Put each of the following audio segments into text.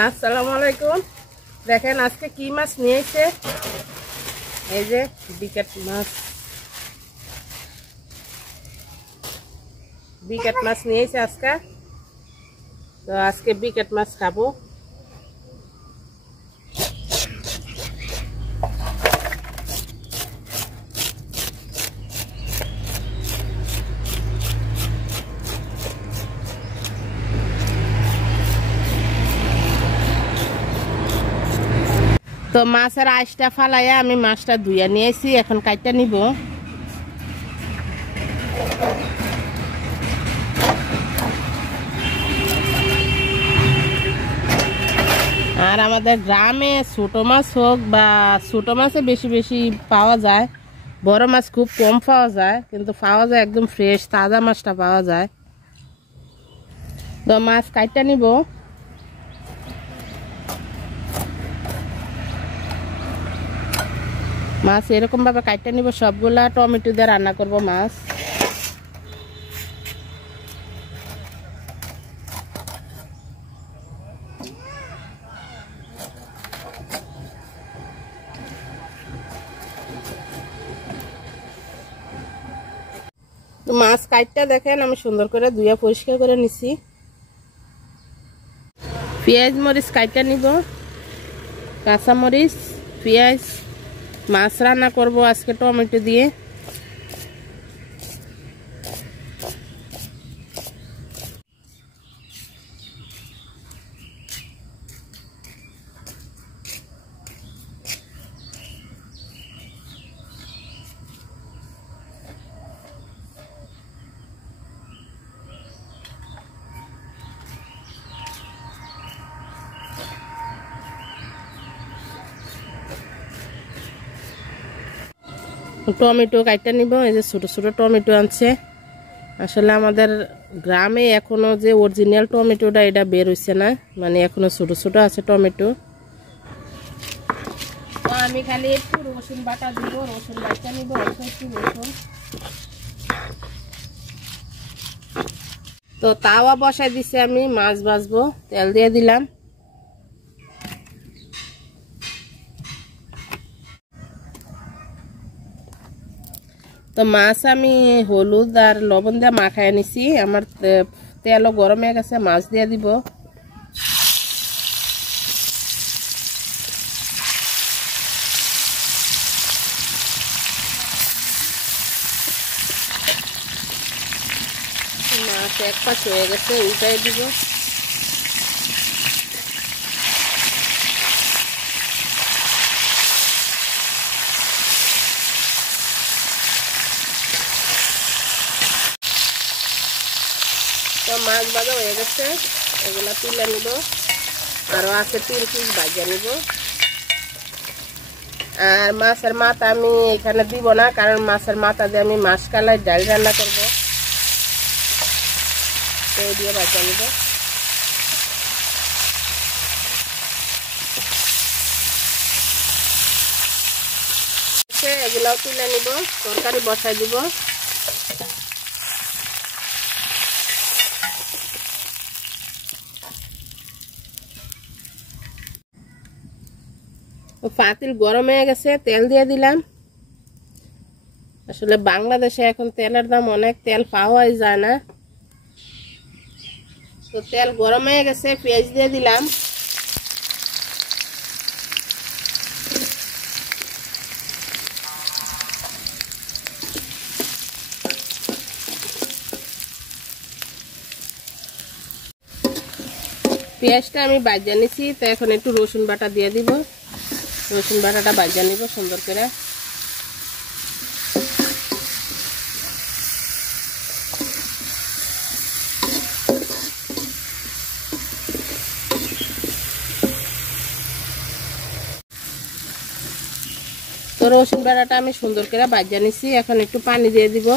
আসসালামু আলাইকুম। দেখেন আজকে কি মাছ নিয়ে এসেছে, এই যে বিকেট মাছ। বিকেট মাছ নিয়ে এসেছে আজকে। তো আজকে বিকেট মাছ খাবো। তো মাছের আইসটা ফালাইয়া আমি মাছটা ধুইয়া নিয়েছি, এখন কাইটা নিব। আর আমাদের গ্রামে ছোট মাছ হোক বা ছোট মাছে বেশি বেশি পাওয়া যায়, বড় মাছ খুব কম পাওয়া যায়, কিন্তু পাওয়া যায় একদম ফ্রেশ তাজা মাছটা পাওয়া যায়। তো মাছ কাইটা নিব। মাছ এরকম ভাবে কাটতে নিব, সবগুলা টমেটো দিয়ে রান্না করব মাছ। তো মাছ কাটতে দেখেন আমি সুন্দর করে ধুইয়া পরিষ্কার করে নিছি। পেঁয়াজ মরিচ কাটতে নিব, কাঁচা মরিচ, পেঁয়াজ। মাছ রান্না করব আজকে টমেটো দিয়ে। টমেটো কাটতে নিব, এই যে ছোট ছোট টমেটো আনছে। আসলে আমাদের গ্রামে এখনো যে অরিজিনাল টমেটোটা এটা বের হইছে না, মানে এখনো ছোট ছোট আছে টমেটো। তো আমি খালি একটু রসুন বাটা দিব, রসুন বাটা নিব, একটু রসুন। তো তাওয়া বসাই দিছে, আমি মাছ ভাজবো, তেল দিয়ে দিলাম। তো মাছ আমি হলুদ আর লবণ দিয়ে মাখাই নিছি। আমার তেলও গরম হয়ে গেছে, মাছ দিয়ে দিব। মাছ এক পাশ হয়ে গেছে, উল্টাই দিব। তো মাছ ভাজা হয়ে গেছে, এগুলা তুলে নিব। আরো আছে 3 পিস ভাজা নিব। আর মাছের মাথা আমি এখানে দিব না, কারণ মাছের মাথা দিয়ে আমি মাছকালাই ডাল রান্না করব। তো দিয়ে ভাজা নিব। এগুলাও তুলে নিব, তরকারি বসাই দিব। পাতিল গরম হয়ে গেছে, তেল দিয়ে দিলাম। আসলে বাংলাদেশে এখন তেলের দাম অনেক, তেল পাওয়াই যায় না। তো তেল গরম হয়ে গেছে, পেঁয়াজ দিয়ে দিলাম। পেঁয়াজটা আমি ভাজা নিছি, তো এখন একটু রসুন বাটা দিয়ে দিব। রসুন বাটাটা ভাজা নিব সুন্দর করে। তো রসুন বাটাটা আমি সুন্দর করে ভাজা নিছি, এখন একটু পানি দিয়ে দিব।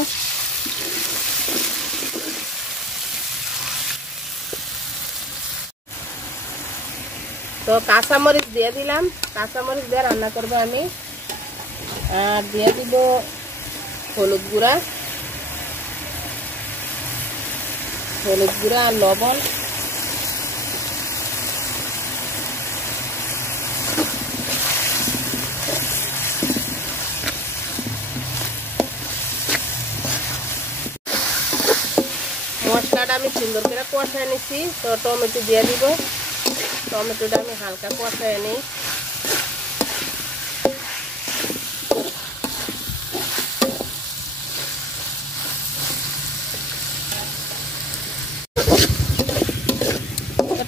তো কাঁচামরিচ দিয়ে দিলাম, কাঁচামরিচ দিয়ে রান্না করব আমি। আর দিয়ে দিব হলুদ গুঁড়া, হলুদ গুঁড়া আর লবণ। মশলাটা আমি সুন্দর করে কষায় নিছি। তো টমেটো দিয়ে দিব। টমেটোটা আমি হালকা কষায় নিই।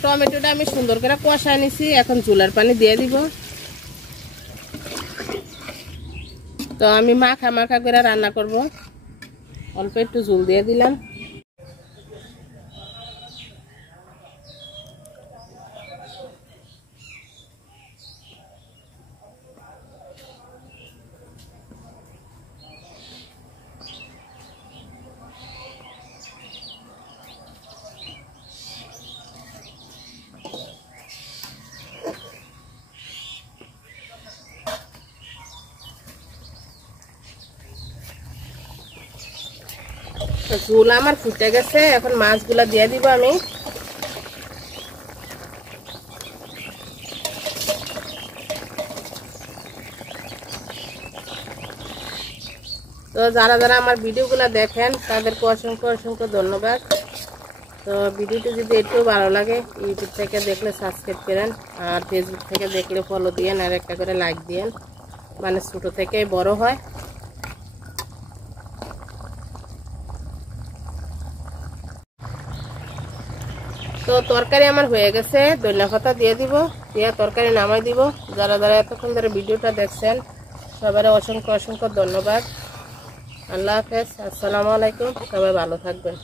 টমেটোটা আমি সুন্দর করে কষায় নিছি। এখন চুলার পানি দিয়ে দিব। তো আমি মাখা মাখা করে রান্না করব। অল্প একটু ঝোল দিয়ে দিলাম। ঝোল আমার ফুটে গেছে। এখন মাছগুলা দিয়ে দিব আমি। তো যারা যারা আমার ভিডিওগুলো দেখেন তাদেরকে অসংখ্য অসংখ্য ধন্যবাদ। তো ভিডিওটি যদি একটু ভালো লাগে ইউটিউব থেকে দেখলে সাবস্ক্রাইব করেন, আর ফেসবুক থেকে দেখলে ফলো দিয়েন, আর একটা করে লাইক দিয়েন, মানে ছোটো থেকেই বড় হয়। তো তরকারি আমার হয়ে গেছে। ধনিয়া পাতা দিয়ে দিব, দিয়ে তরকারি নামাই দিব। যারা যারা এতক্ষণ ধরে ভিডিওটা দেখছেন সবাই অসংখ্য অসংখ্য ধন্যবাদ। আল্লাহ হাফেজ, আসসালামু আলাইকুম। সবাই ভালো থাকবেন।